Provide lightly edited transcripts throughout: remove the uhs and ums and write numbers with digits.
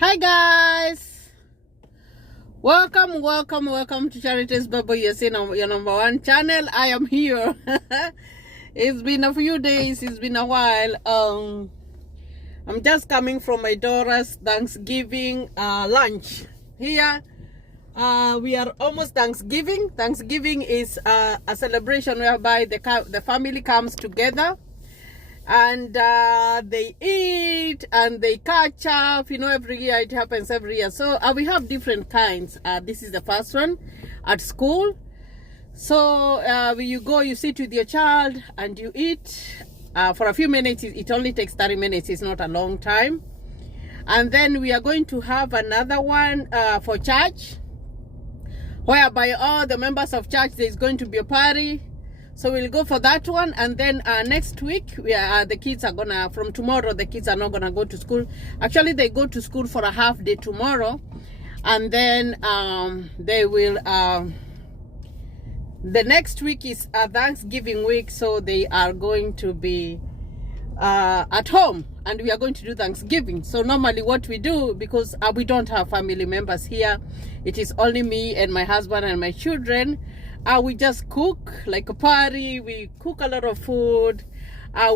Hi guys, welcome to Charity's Bible USA, your number one channel. I am here. It's been a few days, it's been a while. I'm just coming from my daughter's Thanksgiving lunch here. We are almost Thanksgiving. Thanksgiving is a celebration whereby the family comes together and they eat and they catch up. You know, every year it happens every year. So we have different kinds. This is the first one at school. So when you go, you sit with your child and you eat for a few minutes. It only takes 30 minutes. It's not a long time. And then we are going to have another one for church, whereby all the members of church, there's going to be a party. So we'll go for that one. And then next week, the kids are gonna, from tomorrow, the kids are not gonna go to school. Actually, they go to school for a half day tomorrow. And then they will, the next week is Thanksgiving week. So they are going to be at home and we are going to do Thanksgiving. So normally what we do, because we don't have family members here, it is only me and my husband and my children. We just cook like a party. We cook a lot of food.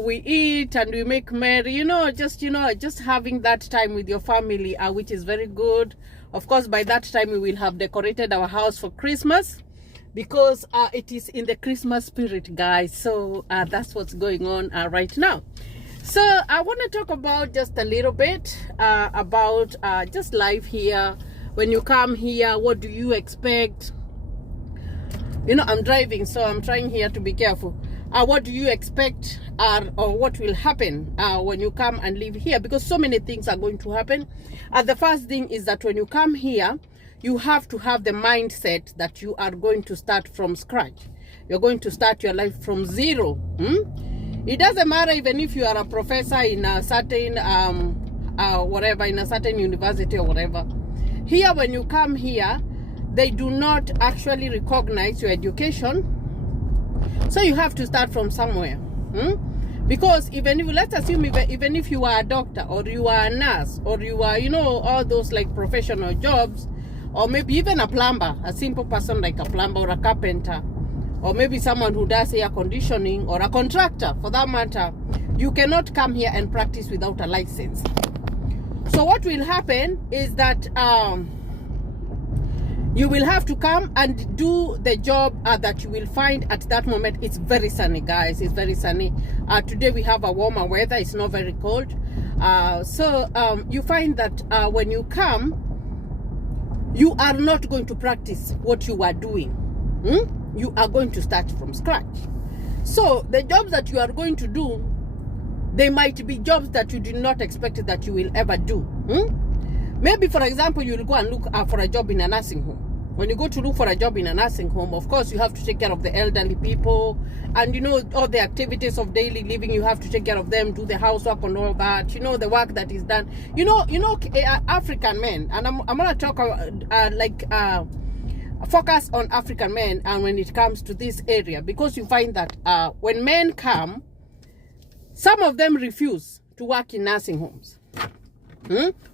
We eat and we make merry. Just having that time with your family, which is very good. Of course, by that time we will have decorated our house for Christmas, because it is in the Christmas spirit, guys. So that's what's going on right now. So I want to talk about just a little bit about just life here. When you come here, what do you expect? You know, I'm driving, so I'm trying here to be careful. What do you expect or what will happen when you come and live here? Because so many things are going to happen. The first thing is that when you come here, you have to have the mindset that you are going to start from scratch. You're going to start your life from zero. It doesn't matter even if you are a professor in a certain, whatever, in a certain university or whatever. Here, when you come here, they do not actually recognize your education. So you have to start from somewhere. Because even if, let's assume, even if you are a doctor or you are a nurse or you are, all those like professional jobs, or maybe even a plumber, a simple person like a plumber or a carpenter, or maybe someone who does air conditioning or a contractor for that matter, you cannot come here and practice without a license. So what will happen is that you will have to come and do the job that you will find at that moment. It's very sunny, guys. It's very sunny. Today we have a warmer weather. It's not very cold. So you find that when you come, you are not going to practice what you are doing. You are going to start from scratch. So the jobs that you are going to do, they might be jobs that you did not expect that you will ever do. Maybe, for example, you will go and look for a job in a nursing home. When you go to look for a job in a nursing home, of course, you have to take care of the elderly people. And, all the activities of daily living, you have to take care of them, do the housework and all that. The work that is done. African men, and I'm going to talk focus on African men and when it comes to this area. Because you find that when men come, some of them refuse to work in nursing homes.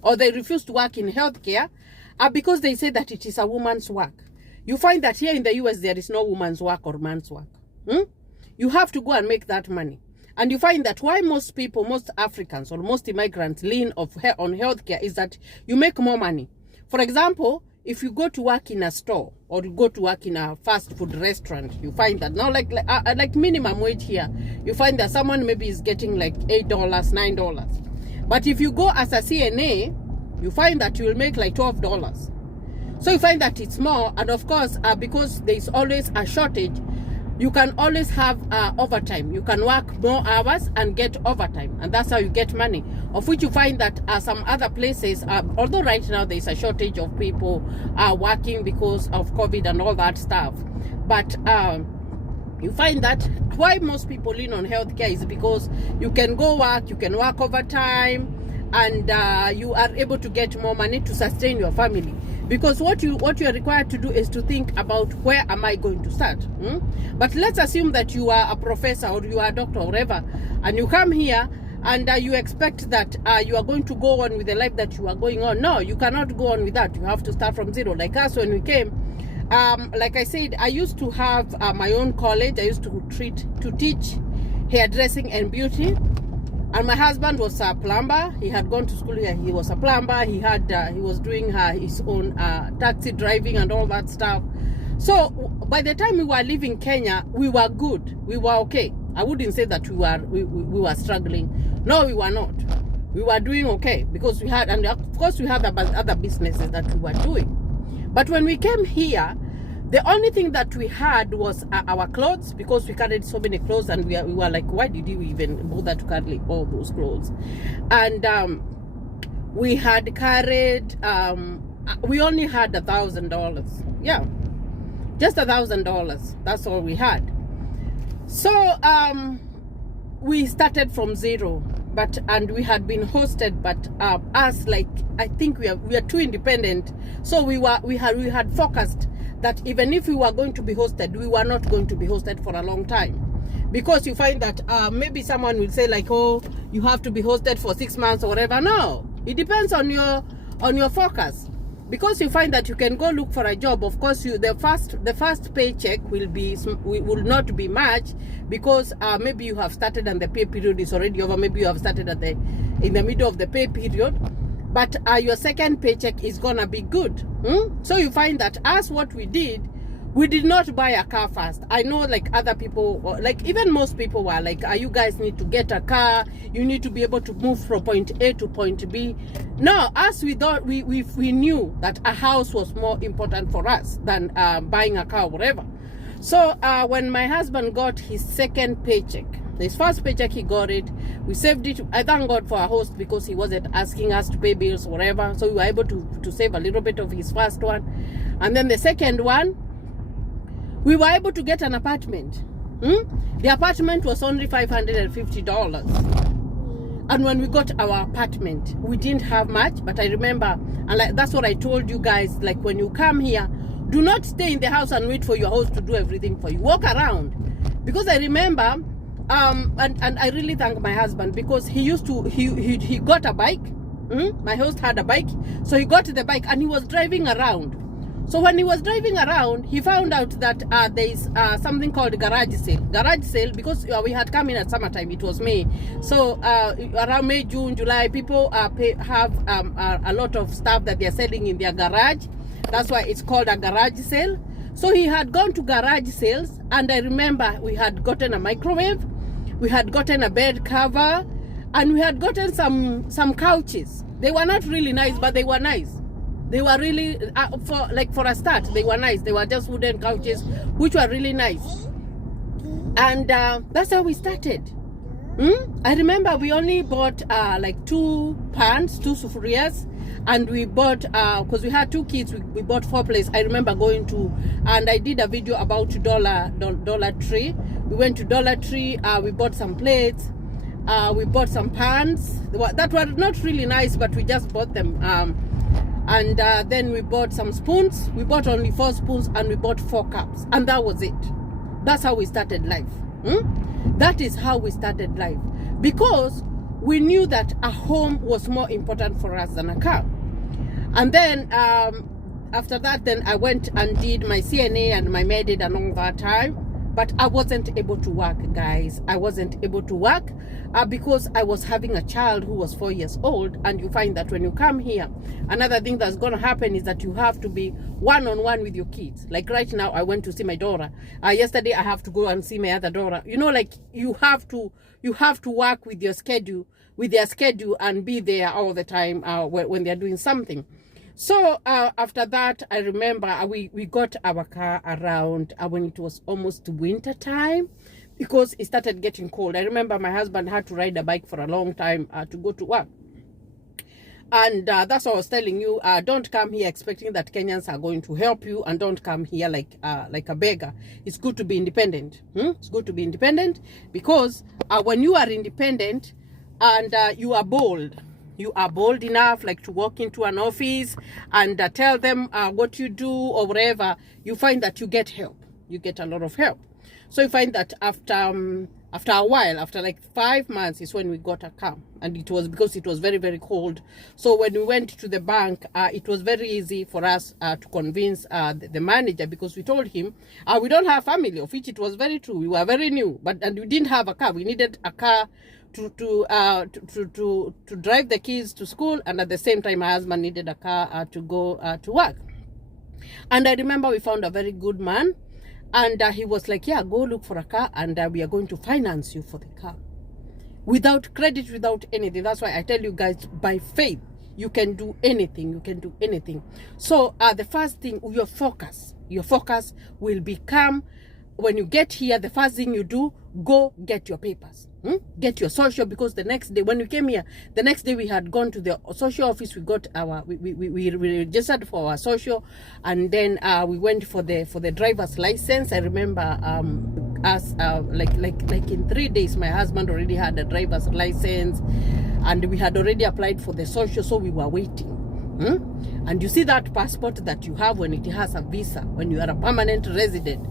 Or they refuse to work in healthcare because they say that it is a woman's work. You find that here in the US, there is no woman's work or man's work. You have to go and make that money. And you find that why most people, most Africans or most immigrants lean on healthcare is that you make more money. For example, if you go to work in a store or you go to work in a fast food restaurant, you find that now like minimum wage here, you find that someone maybe is getting like $8, $9. But if you go as a CNA, you find that you will make like $12. So you find that it's more. And of course, because there is always a shortage, you can always have overtime. You can work more hours and get overtime. And that's how you get money. Of which you find that some other places, although right now there is a shortage of people working because of COVID and all that stuff. But you find that why most people lean on healthcare is because you can go work, you can work overtime, and you are able to get more money to sustain your family. Because what you are required to do is to think about, where am I going to start? But let's assume that you are a professor or you are a doctor or whatever, and you come here and you expect that you are going to go on with the life that you are going on. No, you cannot go on with that. You have to start from zero. Like us, when we came, like I said, I used to have my own college. I used to teach hairdressing and beauty. And my husband was a plumber. He had gone to school here. He was a plumber. He was doing his own taxi driving and all that stuff. So by the time we were leaving Kenya, we were good. We were okay. I wouldn't say that we were struggling. No, we were not. We were doing okay because we had, and of course we had other businesses that we were doing. But when we came here, the only thing that we had was our clothes, because we carried so many clothes, and we were like, why did you even bother to carry all those clothes? And we had carried, we only had $1,000. Yeah, just $1,000. That's all we had. So we started from zero, and we had been hosted, but us, like, I think we are too independent. So we had focused that even if we were going to be hosted, we were not going to be hosted for a long time, because you find that maybe someone will say like, oh, you have to be hosted for 6 months or whatever. No, it depends on your focus, because you find that you can go look for a job. Of course, the first paycheck will not be much, because maybe you have started and the pay period is already over. Maybe you have started in the middle of the pay period, but your second paycheck is gonna be good. So you find that what we did not buy a car first. I know, like, other people, like even most people were like, you guys need to get a car, you need to be able to move from point A to point B. No, we thought, we knew that a house was more important for us than buying a car or whatever. So when my husband got his second paycheck, his first paycheck, he got it, we saved it. I thank God for a host, because he wasn't asking us to pay bills or whatever. So we were able to save a little bit of his first one. And then the second one, we were able to get an apartment. The apartment was only $550. And when we got our apartment, we didn't have much, but I remember, and that's what I told you guys, like, when you come here, do not stay in the house and wait for your host to do everything for you. Walk around. Because I remember, and I really thank my husband, because he got a bike. My host had a bike, so he got the bike and he was driving around. So when he was driving around, he found out that there is something called garage sale, because we had come in at summertime. It was May. So around May, June, July, people have a lot of stuff that they're selling in their garage. That's why it's called a garage sale. So he had gone to garage sales, and I remember we had gotten a microwave, we had gotten a bed cover, and we had gotten some couches. They were not really nice, but they were nice. They were really, for a start, they were nice. They were just wooden couches, which were really nice. And that's how we started. I remember we only bought like 2 pans, 2 sufurias, and we bought, because we had 2 kids, we bought 4 plates. I remember going to, and I did a video about Dollar Tree. We went to Dollar Tree, we bought some plates, we bought some pans that were not really nice, but we just bought them. And then we bought some spoons. We bought only 4 spoons, and we bought 4 cups, and that was it. That's how we started life. That is how we started life, because we knew that a home was more important for us than a car. And then after that, then I went and did my CNA and my med and all that time. But I wasn't able to work, guys. I wasn't able to work because I was having a child who was 4 years old. And you find that when you come here, another thing that's going to happen is that you have to be one-on-one with your kids. Like right now, I went to see my daughter. Yesterday, I have to go and see my other daughter. You know, like you have to work with your schedule, and be there all the time when they're doing something. So after that, I remember we got our car around when it was almost winter time, because it started getting cold. I remember my husband had to ride a bike for a long time to go to work. And that's what I was telling you. Don't come here expecting that Kenyans are going to help you, and don't come here like a beggar. It's good to be independent. It's good to be independent, because when you are independent and you are bold, you are bold enough, like, to walk into an office and tell them what you do or whatever, you find that you get help. You get a lot of help. So you find that after After a while, after like 5 months, is when we got a car. And it was because it was very, very cold. So when we went to the bank, it was very easy for us to convince the manager, because we told him we don't have family, of which it was very true. We were very new, and we didn't have a car. We needed a car to drive the kids to school, and at the same time my husband needed a car to go to work. And I remember we found a very good man, and he was like, yeah, go look for a car, and we are going to finance you for the car, without credit, without anything. That's why I tell you guys, by faith you can do anything. You can do anything. So the first thing, your focus will become, when you get here, the first thing you do, go get your papers. Get your social, because the next day when we came here, the next day we had gone to the social office. We got our we registered for our social, and then we went for the driver's license. I remember us like in 3 days my husband already had a driver's license, and we had already applied for the social, so we were waiting. And you see that passport that you have, when it has a visa, when you are a permanent resident,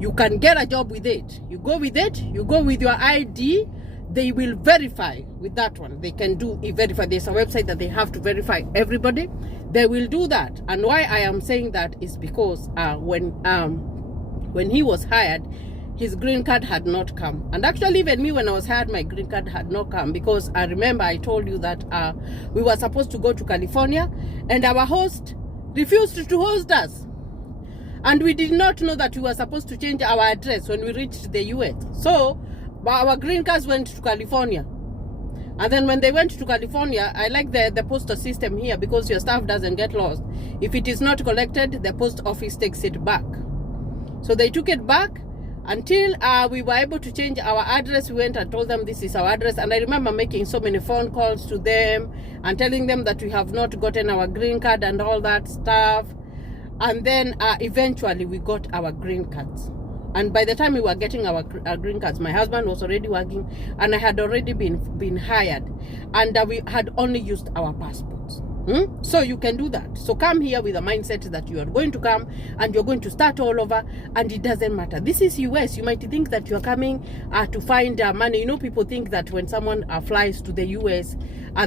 you can get a job with it. You go with it, you go with your ID, they will verify with that one. They can do verify. There's a website that they have to verify everybody. They will do that. And why I am saying that is because when he was hired, his green card had not come. And actually, even me, when I was hired, my green card had not come, because I remember I told you that we were supposed to go to California, and our host refused to host us. And we did not know that we were supposed to change our address when we reached the US. So our green cards went to California. And then when they went to California, I like the postal system here, because your stuff doesn't get lost. If it is not collected, the post office takes it back. So they took it back until we were able to change our address. We went and told them this is our address. And I remember making so many phone calls to them and telling them that we have not gotten our green card and all that stuff. And then eventually we got our green cards. And by the time we were getting our green cards, my husband was already working, and I had already been hired, and we had only used our passports. So you can do that. So come here with a mindset that you are going to come and you're going to start all over, and it doesn't matter. This is US. You might think that you're coming to find money. You know, people think that when someone flies to the US,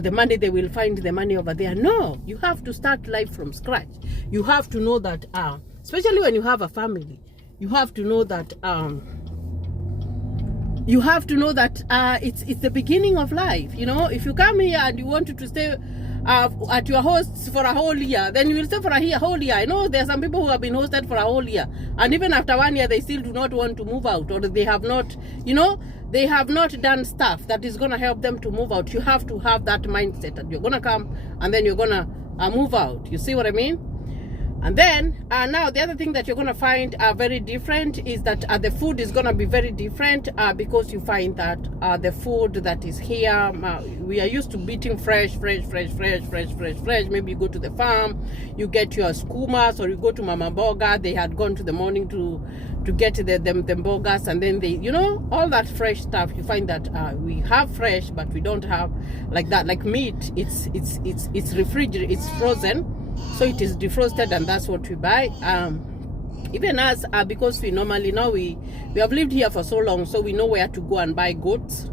the money, they will find the money over there. No, you have to start life from scratch. You have to know that, especially when you have a family, you have to know that it's the beginning of life. You know, if you come here and you want to stay at your hosts for a whole year, then you will stay for a whole year. I know there are some people who have been hosted for a whole year, and even after 1 year they still do not want to move out, or they have not, you know, they have not done stuff that is going to help them to move out. You have to have that mindset that you're going to come and then you're going to move out. You see what I mean? And then now the other thing that you're going to find very different is that the food is going to be very different, because you find that the food that is here, we are used to eating fresh. Maybe you go to the farm, you get your skumas, or you go to Mama Boga. They had gone to the morning to get the bogas, and then they, you know, all that fresh stuff. You find that we have fresh, but we don't have like that. Like meat, it's refrigerated, it's frozen. So it is defrosted, and that's what we buy. Even us, because we normally know we have lived here for so long, so we know where to go and buy goats.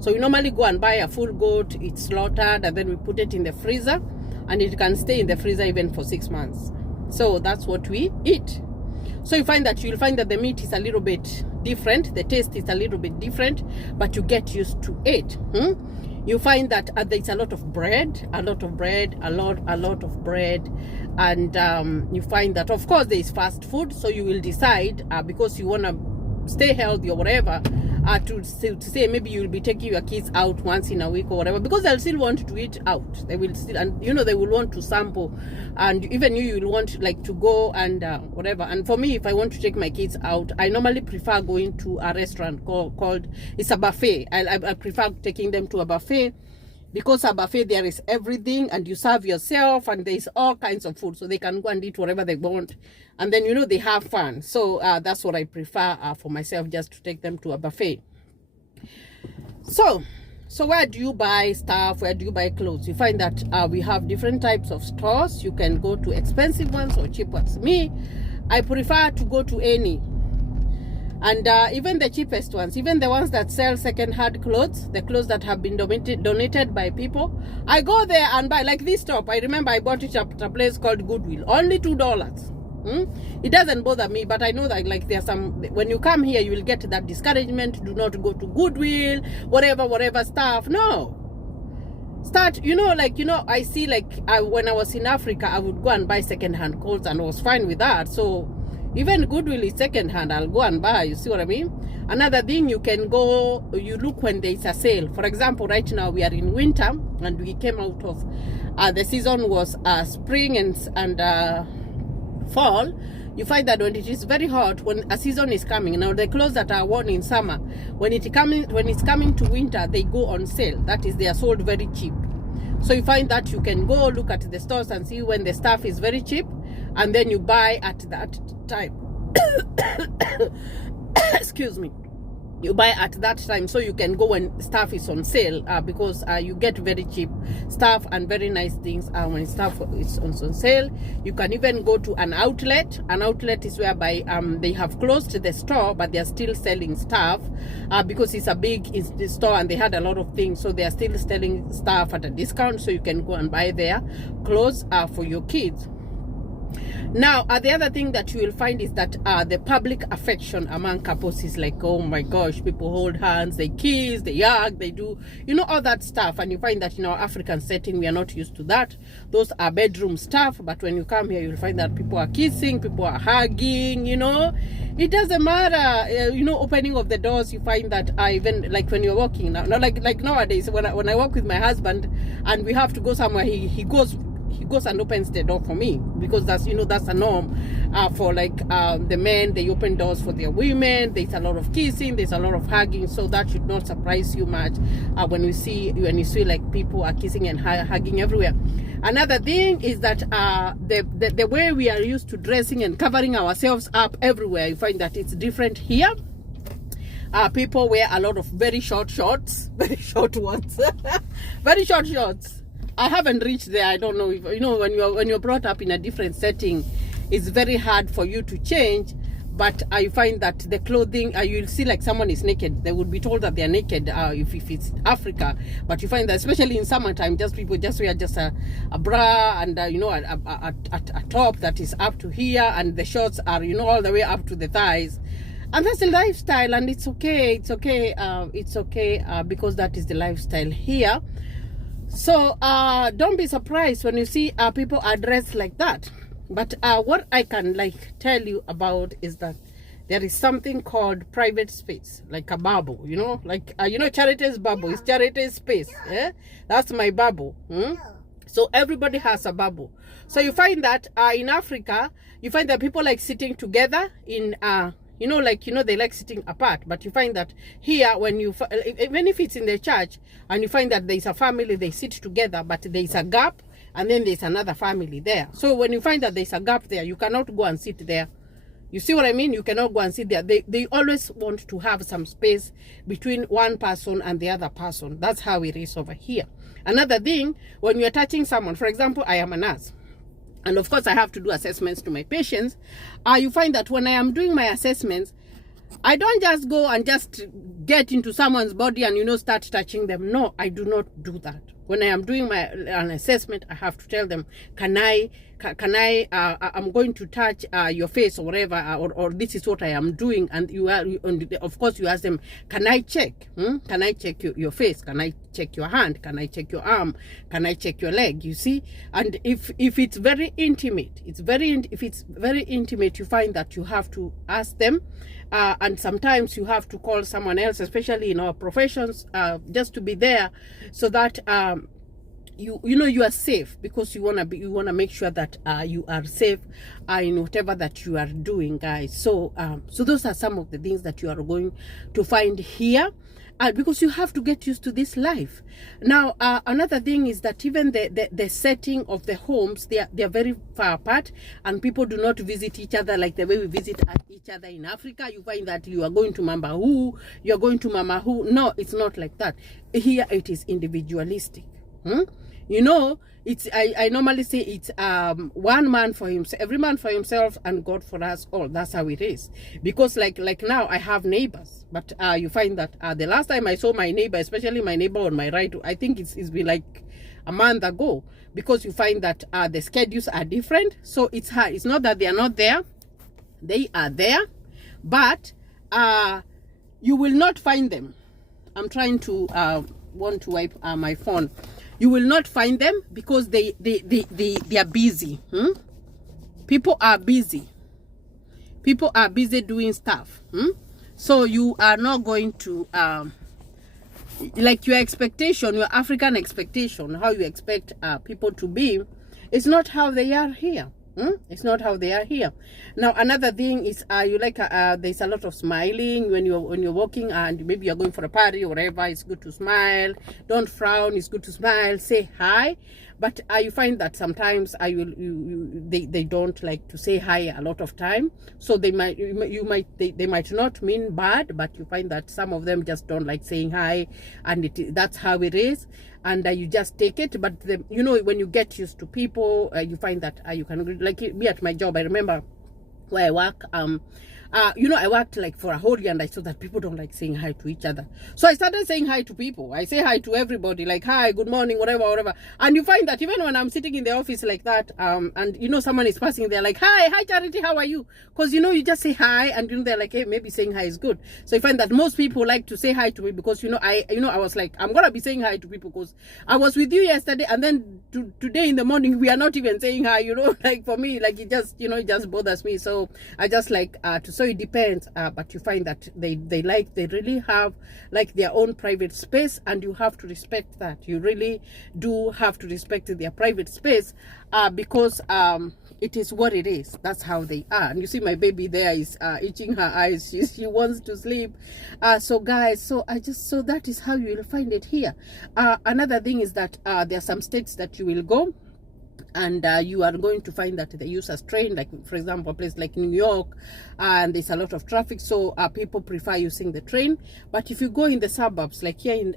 So we normally go and buy a full goat. It's slaughtered, and then we put it in the freezer, and it can stay in the freezer even for 6 months. So that's what we eat. So you'll find that the meat is a little bit different, the taste is a little bit different, but you get used to it. You find that there's a lot of bread, and you find that, of course, there is fast food. So you will decide, because you want to stay healthy or whatever, to say maybe you will be taking your kids out once in a week or whatever, because they'll still want to eat out. They will still, and you know, they will want to sample, and even you will want like to go and whatever. And for me, if I want to take my kids out, I normally prefer going to a restaurant called it's a buffet. I prefer taking them to a buffet, because a buffet, there is everything, and you serve yourself, and there's all kinds of food, so they can go and eat whatever they want, and then, you know, they have fun. So that's what I prefer for myself, just to take them to a buffet. So where do you buy stuff? Where do you buy clothes? You find that we have different types of stores. You can go to expensive ones or cheap ones. Me, I prefer to go to any. And even the cheapest ones, even the ones that sell second-hand clothes, the clothes that have been donated by people, I go there and buy. Like this top, I remember I bought it at a place called Goodwill, only $2. It doesn't bother me, but I know that like there's some, when you come here you will get that discouragement. Do not go to Goodwill, whatever stuff. No, start, I see, like when I was in Africa, I would go and buy second-hand clothes and I was fine with that. So even Goodwill is second-hand, I'll go and buy. You see what I mean? Another thing, you can go, you look when there is a sale. For example, right now we are in winter and we came out of the season was spring and fall. You find that when it is very hot, when a season is coming, now the clothes that are worn in summer, when it's coming to winter, they go on sale. That is, they are sold very cheap. So you find that you can go look at the stores and see when the stuff is very cheap, and then you buy at that time. Excuse me. You buy at that time, so you can go when stuff is on sale, because you get very cheap stuff and very nice things when stuff is on sale. You can even go to an outlet. An outlet is whereby they have closed the store, but they are still selling stuff because it's a big store and they had a lot of things, so they are still selling stuff at a discount, so you can go and buy their clothes for your kids. Now, the other thing that you will find is that the public affection among couples is like, oh my gosh, people hold hands, they kiss, they hug, they do, all that stuff. And you find that in our African setting, we are not used to that. Those are bedroom stuff. But when you come here, you'll find that people are kissing, people are hugging, It doesn't matter, opening of the doors. You find that even like when you're walking now, like nowadays, when I walk with my husband and we have to go somewhere, he goes and opens the door for me, because that's that's a norm for like the men. They open doors for their women. There's a lot of kissing, there's a lot of hugging, so that should not surprise you much when you see like people are kissing and hugging everywhere. Another thing is that the way we are used to dressing and covering ourselves up everywhere, you find that it's different here. People wear a lot of very short shorts, very short ones, very short shorts. I haven't reached there. I don't know if when you're brought up in a different setting, it's very hard for you to change. But I find that the clothing, you'll see like someone is naked. They would be told that they're naked if it's Africa. But you find that especially in summertime, people just wear just a bra and a top that is up to here, and the shorts are all the way up to the thighs. And that's the lifestyle, and it's okay. It's okay because that is the lifestyle here. So don't be surprised when you see people are dressed like that. But what I can tell you about is that there is something called private space, like a bubble, Charity's bubble is Charity's space. Yeah? That's my bubble. So everybody has a bubble. So you find that in Africa, you find that people like sitting together in they like sitting apart. But you find that here, when even if it's in the church and you find that there's a family, they sit together, but there's a gap, and then there's another family there. So when you find that there's a gap there, you cannot go and sit there. You see what I mean? You cannot go and sit there. They always want to have some space between one person and the other person. That's how it is over here. Another thing, when you're touching someone, for example, I am a nurse, and of course I have to do assessments to my patients. You find that when I am doing my assessments, I don't just go and just get into someone's body and start touching them. No, I do not do that. When I am doing an assessment, I have to tell them, I'm going to touch your face or whatever, or this is what I am doing. And of course you ask them, can I check? Can I check your face? Can I check your hand? Can I check your arm? Can I check your leg? You see? And if it's very intimate, if it's very intimate, you find that you have to ask them. And sometimes you have to call someone else, especially in our professions, just to be there, so that you are safe, because you wanna make sure that you are safe in whatever that you are doing, guys. So those are some of the things that you are going to find here. Because you have to get used to this life. Now, another thing is that even the setting of the homes, they are very far apart, and people do not visit each other like the way we visit each other in Africa. You find that you are going to Mama who, you are going to Mama who. No, it's not like that. Here it is individualistic. You know, it's I normally say it's one man for himself, every man for himself, and God for us all. That's how it is. Because like now I have neighbors, but you find that the last time I saw my neighbor, especially my neighbor on my right, I think it's been like a month ago, because you find that the schedules are different. So it's hard. It's not that they are not there, they are there, but you will not find them. I'm trying to want to wipe my phone. You will not find them because they are busy. People are busy. People are busy doing stuff. So you are not going to like your expectation, your African expectation, how you expect people to be, it's not how they are here. It's not how they are here. Now another thing is you like there's a lot of smiling when you're walking, and maybe you're going for a party or whatever. It's good to smile. Don't frown. It's good to smile. Say hi. But you find that sometimes they don't like to say hi a lot of time. So they might they might not mean bad, but you find that some of them just don't like saying hi, and that's how it is. And you just take it. But you know, when you get used to people, you find that you can, like me at my job. I remember where I work, you know, I worked like for a whole year, and I saw that people don't like saying hi to each other. So I started saying hi to people. I say hi to everybody, like hi, good morning, whatever. And you find that even when I'm sitting in the office like that, and you know, someone is passing, they're like, hi Charity, how are you? Because you know, you just say hi, and you know, they're like, hey, maybe saying hi is good. So you find that most people like to say hi to me, because you know, I was like, I'm gonna be saying hi to people because I was with you yesterday, and then today in the morning we are not even saying hi. You know, like for me, like it just, you know, it just bothers me. So I just like so it depends, but you find that they really have like their own private space, and you have to respect that. You really do have to respect their private space, because it is what it is. That's how they are. And you see my baby there is itching her eyes. She wants to sleep. So guys, so that is how you will find it here. Another thing is that there are some states that you will go, and you are going to find that they use a train, like for example a place like New York, and there's a lot of traffic, so people prefer using the train. But if you go in the suburbs, like here in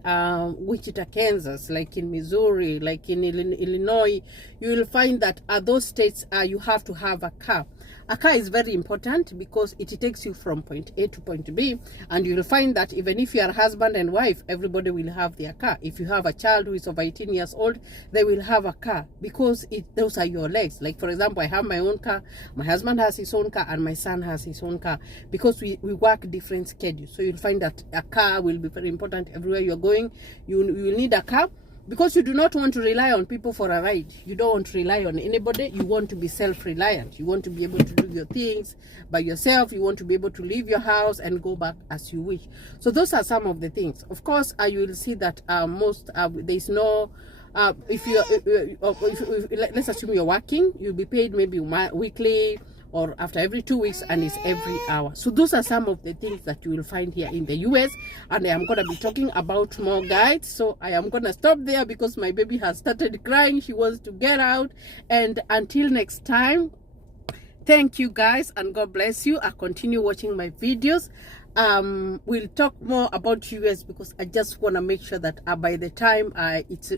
Wichita, Kansas, like in Missouri, like in Illinois, you will find that those states you have to have a car. A car is very important because it takes you from point A to point B, and you will find that even if you are husband and wife, everybody will have their car. If you have a child who is over 18 years old, they will have a car, because those are your legs. Like for example, I have my own car, my husband has his own car, and my son has his own car, because we work different schedules. So you'll find that a car will be very important everywhere you're going. You will need a car, because you do not want to rely on people for a ride. You don't want to rely on anybody. You want to be self-reliant. You want to be able to do your things by yourself. You want to be able to leave your house and go back as you wish. So those are some of the things. Of course, you will see that there's no if let's assume you're working, you'll be paid maybe weekly or after every 2 weeks, and it's every hour. So those are some of the things that you will find here in the US, and I am going to be talking about more guides. So I am going to stop there because my baby has started crying. She wants to get out. And until next time, thank you guys, and God bless you. I continue watching my videos. We'll talk more about US, because I just want to make sure that by the time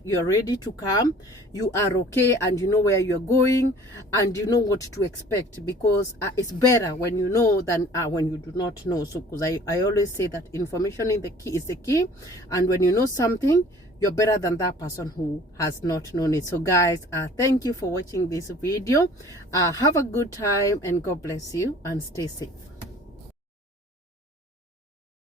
you're ready to come, you are okay, and you know where you're going, and you know what to expect, because it's better when you know than when you do not know. So because I always say that information is the key, and when you know something, you're better than that person who has not known it. So guys, thank you for watching this video. Have a good time, and God bless you, and stay safe.